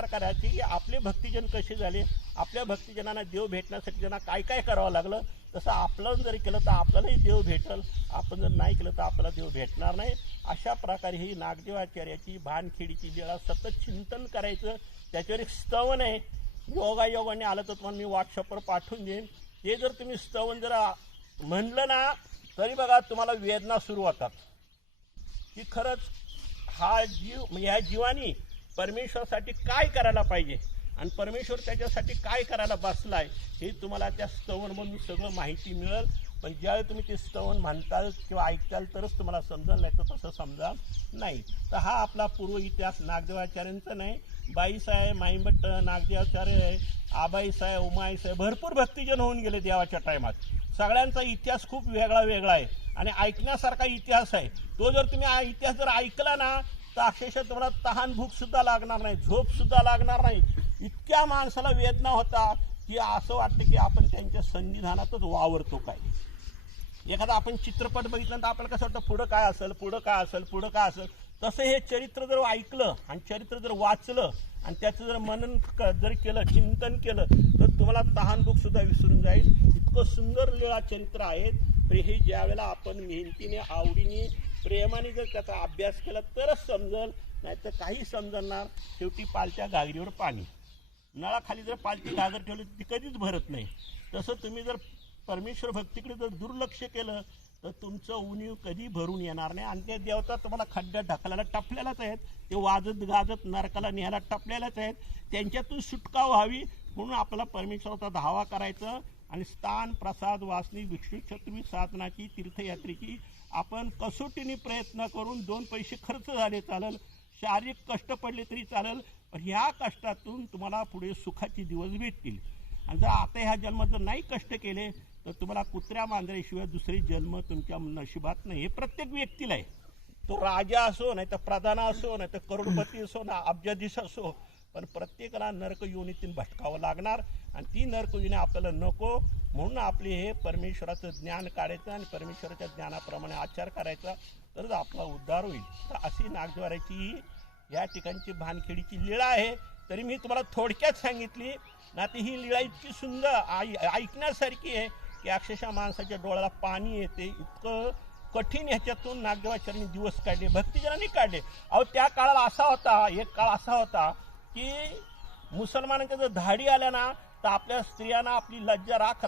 विचार करायची की आपले भक्तिजन कसे झाले? आपल्या भक्तिजनांना देव भेटण्यासाठी त्यांना काय काय करावं लागलं? तसं आपलं जरी केलं तर आपल्यालाही देव भेटल. आपण जर नाही केलं तर आपल्याला देव भेटणार नाही. अशा प्रकारे ही नागदेवाचार्याची भानखेडीची वेळा सतत चिंतन करायचं. त्याच्यावर एक स्तवन आहे. योगायोगाने आलं तर तुम्हाला मी व्हॉट्सअपवर पाठवून देईन. ते जर तुम्ही स्तवन जर म्हणलं ना तरी बघा तुम्हाला वेदना सुरू होतात. की खरंच हा जीव म्हणजे ह्या जीवानी परमेश्वरासाठी काय करायला पाहिजे? आणि परमेश्वर त्याच्यासाठी काय करायला बसला आहे हे तुम्हाला त्या स्तवनमधून सगळं माहिती मिळेल. पण ज्यावेळी तुम्ही ते स्तवन म्हणताल किंवा ऐकताल तरच तुम्हाला समजाल नाही तर तसं समजा नाही. तर हा आपला पूर्व इतिहास नागदेवाचार्यांचा नाही. बाईसाहेब माईभट्ट नागदेवाचार्य आबाईसाहेब उमाईसाहेब भरपूर भक्तिजन होऊन गेले देवाच्या टायमात. सगळ्यांचा इतिहास खूप वेगळा वेगळा आहे. आणि ऐकण्यासारखा इतिहास आहे. तो जर तुम्ही हा इतिहास जर ऐकला ना तर अक्षरशः तुम्हाला तहान भूक सुद्धा लागणार नाही झोप सुद्धा लागणार नाही. इतक्या माणसाला वेदना होता की असं वाटतं की आपण त्यांच्या संविधानातच वावरतो काय. एखादा आपण चित्रपट बघितल्यानंतर आपल्याला कसं वाटतं पुढं काय असेल पुढं काय असेल पुढं काय असेल. तसं हे चरित्र जर ऐकलं आणि चरित्र जर वाचलं आणि त्याचं जर मनन क- जर केलं चिंतन केलं तर तुम्हाला तहानभूक सुद्धा विसरून जाईल. इतकं सुंदर लीळा चरित्र आहेत. तर हे ज्यावेळेला आपण मेहनतीने आवडीने प्रेमाने जर त्याचा अभ्यास केला तरच समजल नाही तर काही समजणार शेवटी पालच्या घागरीवर पाणी. नळाखाली जर पालची घागर ठेवली ती कधीच भरत नाही. तसं तुम्ही जर परमेश्वर भक्तीकडे जर दुर्लक्ष केलं तर तुमचं उणीव कधी भरून येणार नाही. आणि ते देवता तुम्हाला खड्ड्यात ढकलायला टपलेलाच आहेत. ते वाजत गाजत नरकाला न्यायला टपलेलाच आहेत. त्यांच्यातून सुटका व्हावी म्हणून आपला परमेश्वराचा धावा करायचं. आणि स्थान प्रसाद वासनी विष्णुक्षत्री साधनाची तीर्थयात्रेची आपण कसोटीने प्रयत्न करून दोन पैसे खर्च झाले चालेल शारीरिक कष्ट पडले तरी चालेल पण ह्या कष्टातून तुम्हाला पुढे सुखाचे दिवस भेटतील. आणि जर आता ह्या जन्मात जर नाही कष्ट केले तर तुम्हाला कुत्र्या मांजऱ्याशिवाय दुसरे जन्म तुमच्या नशिबात नाही. हे प्रत्येक व्यक्तीला आहे. तो राजा असो नाही तर प्रधान असो नाही तर करोडपती असो ना अब्जाधीश असो पण प्रत्येकाला नरक योनीतून भटकावं लागणार आणि ती नरक योनी आपल्याला नको. म्हणून आपले हे परमेश्वराचं ज्ञान काढायचं आणि परमेश्वराच्या ज्ञानाप्रमाणे आचार करायचा तरच आपला उद्धार होईल. तर अशी नागद्वाराची ही या ठिकाणची भानखेडीची लीळा आहे. तरी मी तुम्हाला थोडक्यात सांगितली ना ती ही लीळा इतकी सुंदर आई ऐकण्यासारखी आहे की अक्षरशः माणसाच्या डोळ्याला पाणी येते. इतकं कठीण ह्याच्यातून नागदेवाचार्यांनी दिवस काढले भक्तिजनांनी काढले. अहो त्या काळाला असा होता एक काळ असा होता की मुसलमानांच्या जर धाडी आल्या ना तर आपल्या स्त्रियांना आपली लज्जा राख